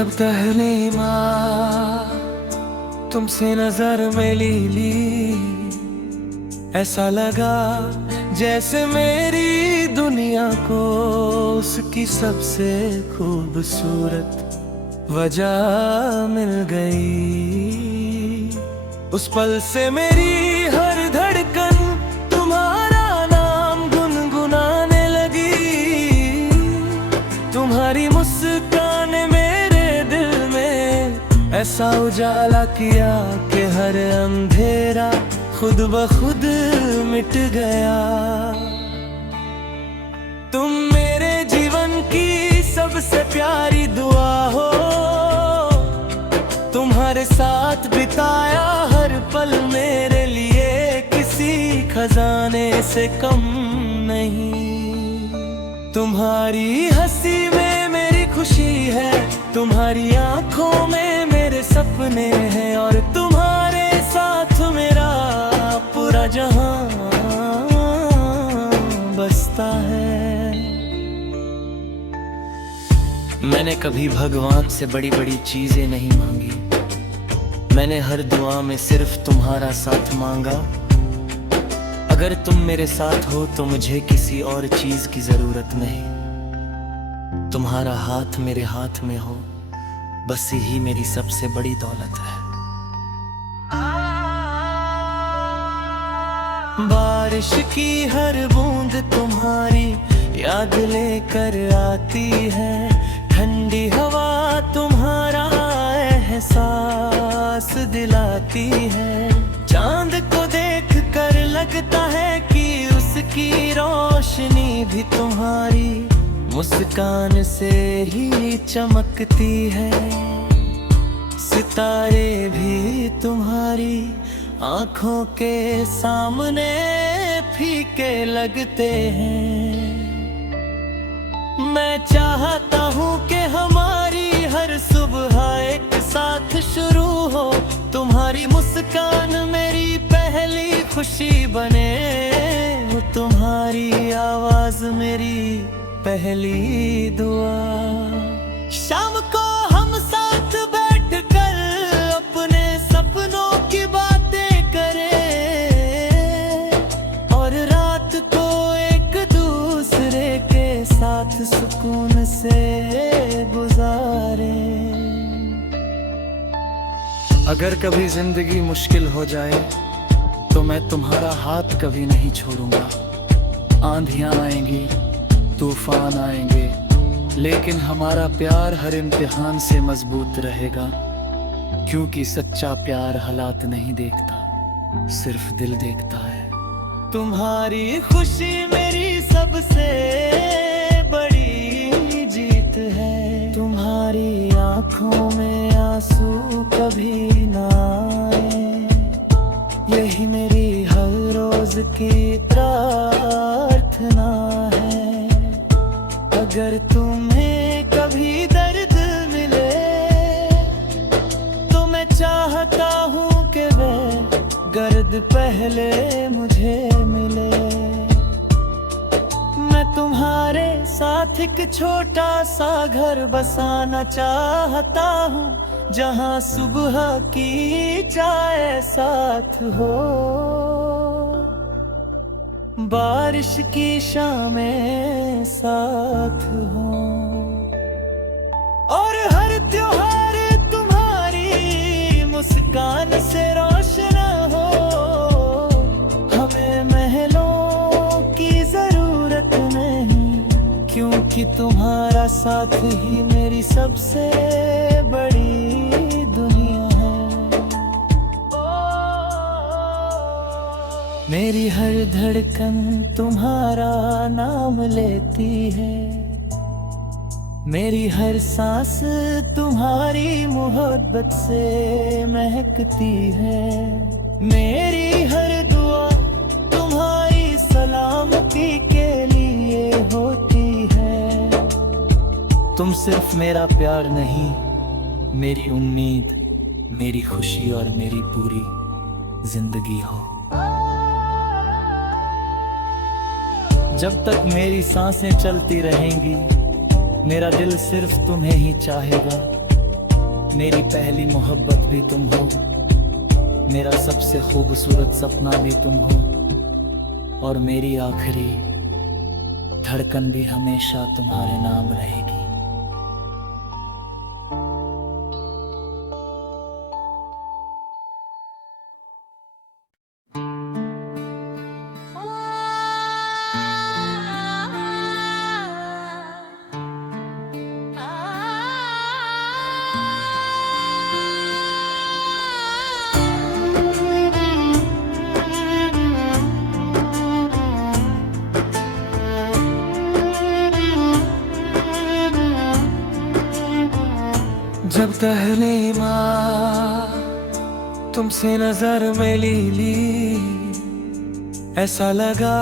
जब पहली माँ तुमसे नजर मिली, ऐसा लगा जैसे मेरी दुनिया को उसकी सबसे खूबसूरत वजह मिल गई। उस पल से मेरी हर धड़कन तुम्हारा नाम गुनगुनाने लगी। तुम्हारी मुस्कान मेरे दिल में ऐसा उजाला किया कि हर अंधेरा खुद ब खुद मिट गया। तुम मेरे जीवन की सबसे प्यारी दुआ हो, तुम्हारे साथ बिताया हर पल मेरे लिए किसी खजाने से कम नहीं। तुम्हारी हंसी में मेरी खुशी है, तुम्हारी आंखों में मेरे सपने हैं, और तुम्हारे साथ मेरा पूरा जहां बसता है। मैंने कभी भगवान से बड़ी बड़ी चीजें नहीं मांगी, मैंने हर दुआ में सिर्फ तुम्हारा साथ मांगा। अगर तुम मेरे साथ हो तो मुझे किसी और चीज की जरूरत नहीं। तुम्हारा हाथ मेरे हाथ में हो, बस यही मेरी सबसे बड़ी दौलत है। बारिश की हर बूंद तुम्हारी याद लेकर आती है, ठंडी हवा तुम्हारा एहसास दिलाती है। चांद को देख कर लगता है कि उसकी रोशनी भी तुम्हारी मुस्कान से ही चमकती है। सितारे भी तुम्हारी आंखों के सामने फीके लगते हैं। मैं चाहता हूँ कि हमारी हर सुबह एक साथ शुरू हो, तुम्हारी मुस्कान मेरी पहली खुशी बने, तुम्हारी आवाज मेरी पहली दुआ। शाम को हम साथ बैठकर अपने सपनों की बातें करें, और रात को एक दूसरे के साथ सुकून से गुजारे। अगर कभी जिंदगी मुश्किल हो जाए तो मैं तुम्हारा हाथ कभी नहीं छोड़ूंगा। आंधियां आएंगी, तूफान आएंगे, लेकिन हमारा प्यार हर इम्तिहान से मजबूत रहेगा, क्योंकि सच्चा प्यार हालात नहीं देखता, सिर्फ दिल देखता है। तुम्हारी खुशी मेरी सबसे बड़ी जीत है। तुम्हारी आंखों में आंसू कभी ना आए, यही मेरी हर रोज की प्रार्थना है। अगर तुम्हें कभी दर्द मिले तो मैं चाहता हूँ कि वह दर्द पहले मुझे मिले। मैं तुम्हारे साथ एक छोटा सा घर बसाना चाहता हूँ, जहाँ सुबह की चाय साथ हो, बारिश की शामें साथ हो, और हर त्योहार तुम्हारी मुस्कान से रोशन हो। हमें महलों की जरूरत नहीं, क्योंकि तुम्हारा साथ ही मेरी सबसे बड़ी दुनिया है। मेरी हर धड़कन तुम्हारा नाम लेती है, मेरी हर सांस तुम्हारी मोहब्बत से महकती है। मेरी हर दुआ तुम्हारी सलामती के लिए होती है। तुम सिर्फ मेरा प्यार नहीं, मेरी उम्मीद, मेरी खुशी और मेरी पूरी जिंदगी हो। जब तक मेरी सांसें चलती रहेंगी, मेरा दिल सिर्फ तुम्हें ही चाहेगा। मेरी पहली मोहब्बत भी तुम हो, मेरा सबसे खूबसूरत सपना भी तुम हो, और मेरी आखिरी धड़कन भी हमेशा तुम्हारे नाम रहेगी। जब पहली बार तुमसे नजर मिली, ऐसा लगा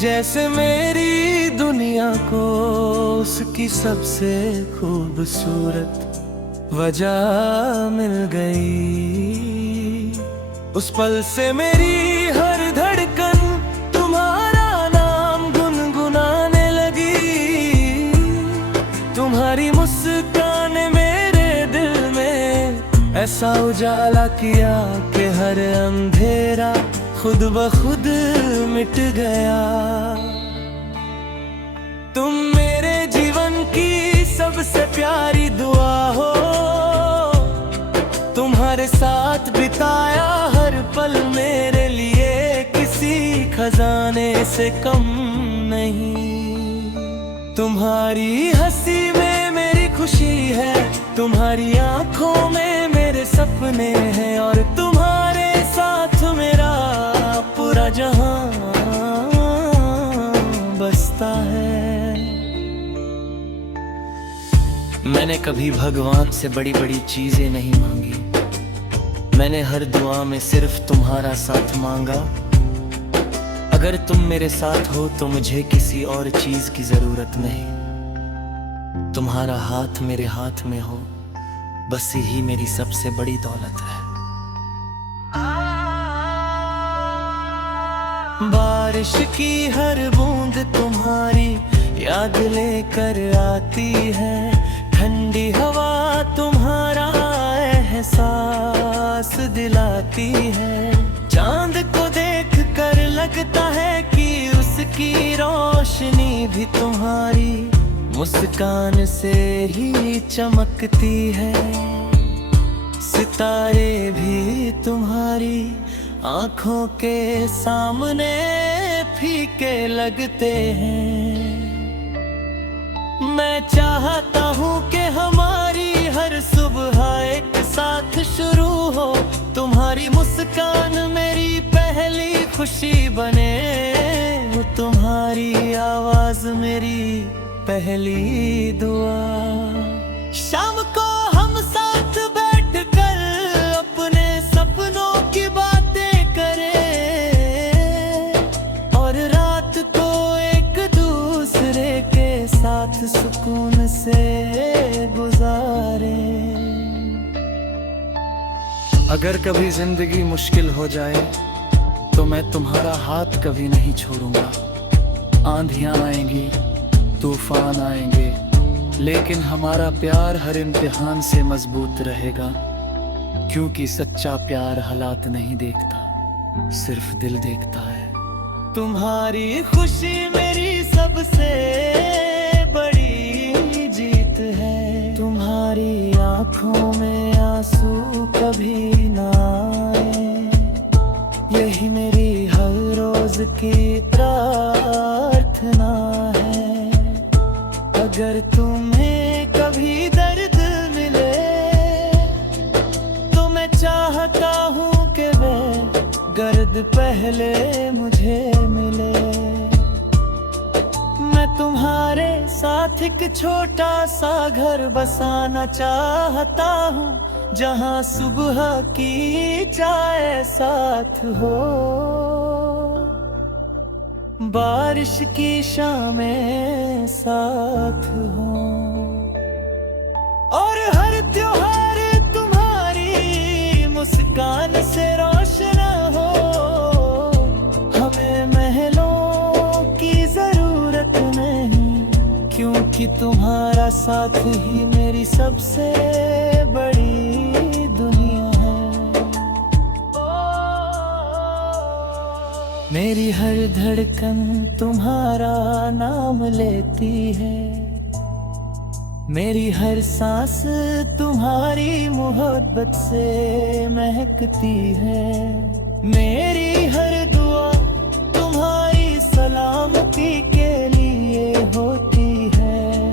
जैसे मेरी दुनिया को उसकी सबसे खूबसूरत वजह मिल गई। उस पल से मेरी हर धड़कन तुम्हारा नाम गुनगुनाने लगी। तुम्हारी मुस्कान मेरे दिल में ऐसा उजाला किया कि हर अंधेरा खुद ब खुद मिट गया। तुम मेरे जीवन की सबसे प्यारी दुआ हो, तुम्हारे साथ बिताया हर पल मेरे लिए किसी खजाने से कम नहीं। तुम्हारी हंसी में मेरी खुशी है, तुम्हारी आंखों में मेरे सपने हैं, और तुम्हारे साथ मेरा पूरा जहां बसता है। मैंने कभी भगवान से बड़ी बड़ी चीजें नहीं मांगी, मैंने हर दुआ में सिर्फ तुम्हारा साथ मांगा। अगर तुम मेरे साथ हो तो मुझे किसी और चीज की जरूरत नहीं। तुम्हारा हाथ मेरे हाथ में हो, बस यही मेरी सबसे बड़ी दौलत है। बारिश की हर बूंद तुम्हारी याद लेकर आती है, ठंडी हवा तुम्हारा एहसास दिलाती है। चांद को देख कर लगता है कि उसकी रोशनी भी तुम्हारी मुस्कान से ही चमकती है। सितारे भी तुम्हारी आंखों के सामने फीके लगते हैं। मैं चाहता हूँ कि हमारी हर सुबह एक साथ शुरू हो, तुम्हारी मुस्कान मेरी पहली खुशी बने, तुम्हारी आवाज मेरी पहली दुआ। शाम को हम साथ बैठकर अपने सपनों की बातें करें, और रात को एक दूसरे के साथ सुकून से गुजारे। अगर कभी जिंदगी मुश्किल हो जाए तो मैं तुम्हारा हाथ कभी नहीं छोड़ूंगा। आंधियां आएंगी, तूफान आएंगे, लेकिन हमारा प्यार हर इम्तिहान से मजबूत रहेगा, क्योंकि सच्चा प्यार हालात नहीं देखता, सिर्फ दिल देखता है। तुम्हारी खुशी मेरी सबसे बड़ी जीत है। तुम्हारी आंखों में आंसू कभी ना आए, यही मेरी हर रोज की प्रार्थना है। अगर तुम्हें कभी दर्द मिले तो मैं चाहता हूँ कि वह दर्द पहले मुझे मिले। मैं तुम्हारे साथ एक छोटा सा घर बसाना चाहता हूँ, जहाँ सुबह की चाय साथ हो, बारिश की शामें साथ हो, और हर त्योहार तुम्हारी मुस्कान से रोशन हो। हमें महलों की जरूरत नहीं, क्योंकि तुम्हारा साथ ही मेरी सबसे बड़ी मेरी हर धड़कन तुम्हारा नाम लेती है, मेरी हर सांस तुम्हारी मोहब्बत से महकती है। मेरी हर दुआ तुम्हारी सलामती के लिए होती है।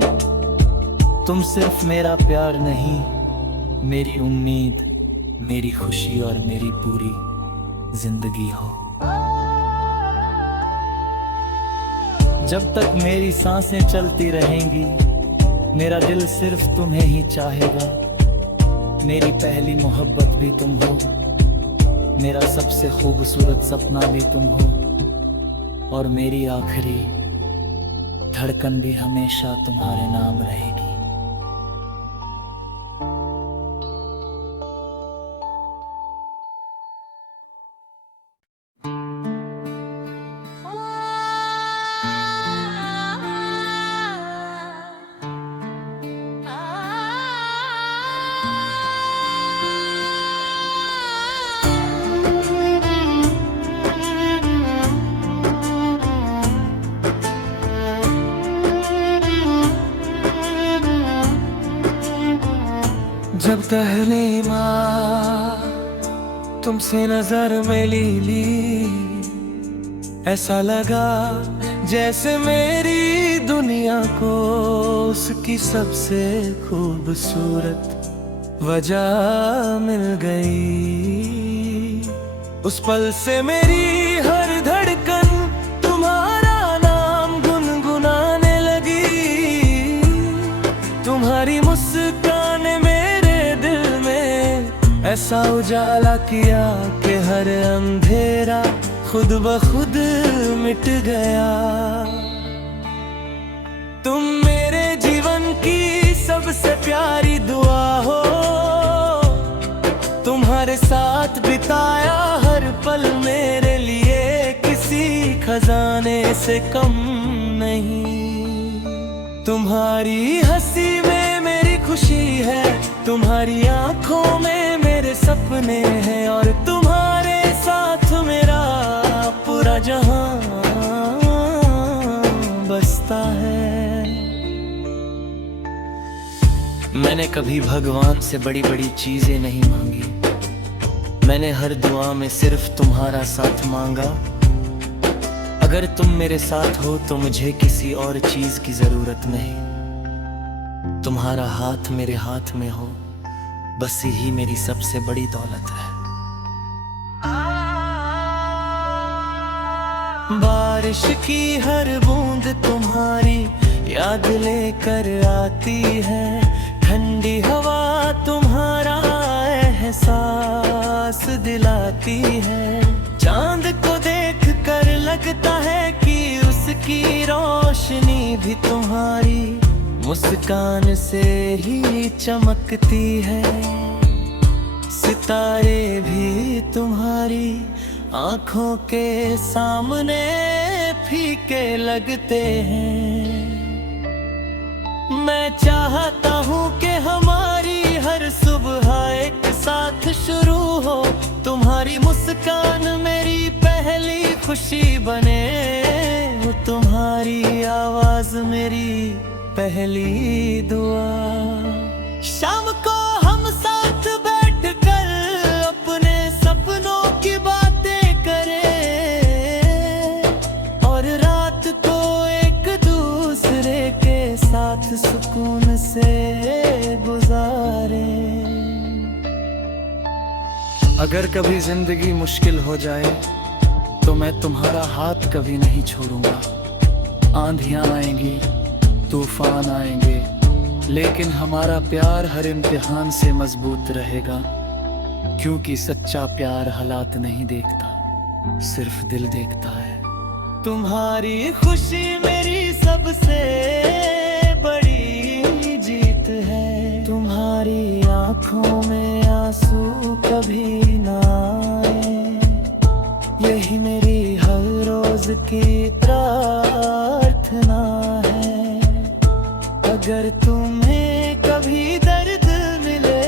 तुम सिर्फ मेरा प्यार नहीं, मेरी उम्मीद, मेरी खुशी और मेरी पूरी जिंदगी हो। जब तक मेरी सांसें चलती रहेंगी, मेरा दिल सिर्फ तुम्हें ही चाहेगा। मेरी पहली मोहब्बत भी तुम हो, मेरा सबसे खूबसूरत सपना भी तुम हो, और मेरी आखिरी धड़कन भी हमेशा तुम्हारे नाम रहेगी। जब पहली बार तुमसे नजर मिली, ऐसा लगा जैसे मेरी दुनिया को उसकी सबसे खूबसूरत वजह मिल गई। उस पल से मेरी हर धड़कन तुम्हारा नाम गुनगुनाने लगी। तुम्हारी मुस्कान ऐसा उजाला किया कि हर अंधेरा खुद ब खुद मिट गया। तुम मेरे जीवन की सबसे प्यारी दुआ हो, तुम्हारे साथ बिताया हर पल मेरे लिए किसी खजाने से कम नहीं। तुम्हारी हंसी में मेरी खुशी है, तुम्हारी आंखों में मेरे सपने हैं, और तुम्हारे साथ मेरा पूरा जहां बसता है। मैंने कभी भगवान से बड़ी बड़ी चीजें नहीं मांगी, मैंने हर दुआ में सिर्फ तुम्हारा साथ मांगा। अगर तुम मेरे साथ हो तो मुझे किसी और चीज की जरूरत नहीं। तुम्हारा हाथ मेरे हाथ में हो, बस यही मेरी सबसे बड़ी दौलत है। बारिश की हर बूंद तुम्हारी याद लेकर आती है, ठंडी हवा तुम्हारा एहसास दिलाती है। चांद को देख कर लगता है कि उसकी रोशनी भी तुम्हारी मुस्कान से ही चमकती है। सितारे भी तुम्हारी आंखों के सामने फीके लगते हैं। मैं चाहता हूँ कि हमारी हर सुबह एक साथ शुरू हो। तुम्हारी मुस्कान मेरी पहली खुशी बने, तुम्हारी आवाज मेरी पहली दुआ। शाम को हम साथ बैठकर अपने सपनों की बातें करें, और रात को एक दूसरे के साथ सुकून से गुजारें। अगर कभी जिंदगी मुश्किल हो जाए तो मैं तुम्हारा हाथ कभी नहीं छोड़ूंगा। आंधियां आएंगी, तूफान आएंगे, लेकिन हमारा प्यार हर इम्तिहान से मजबूत रहेगा। क्योंकि सच्चा प्यार हालात नहीं देखता, सिर्फ दिल देखता है। तुम्हारी खुशी मेरी सबसे बड़ी जीत है। तुम्हारी आंखों में आंसू कभी ना आए, यही मेरी हर रोज की प्रार्थना है। अगर तुम्हें कभी दर्द मिले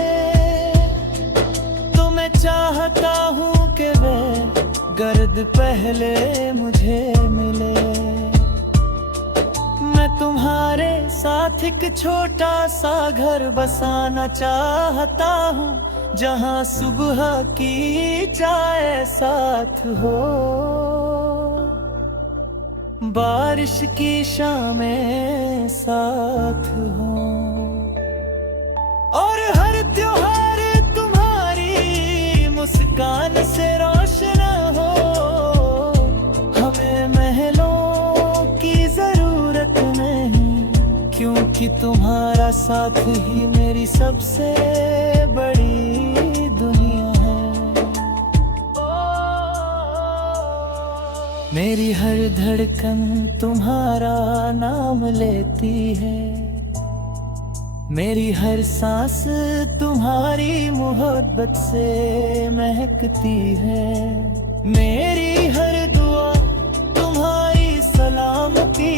तो मैं चाहता हूँ कि वह गर्द पहले मुझे मिले। मैं तुम्हारे साथ एक छोटा सा घर बसाना चाहता हूँ, जहाँ सुबह की चाय साथ हो, बारिश की शामें साथ हो, और हर त्योहार तुम्हारी मुस्कान से रोशन हो। हमें महलों की जरूरत नहीं, क्योंकि तुम्हारा साथ ही मेरी सबसे बड़ी दुनिया है। मेरी हर धड़कन तुम्हारा नाम लेती है, मेरी हर सांस तुम्हारी मोहब्बत से महकती है। मेरी हर दुआ तुम्हारी सलामती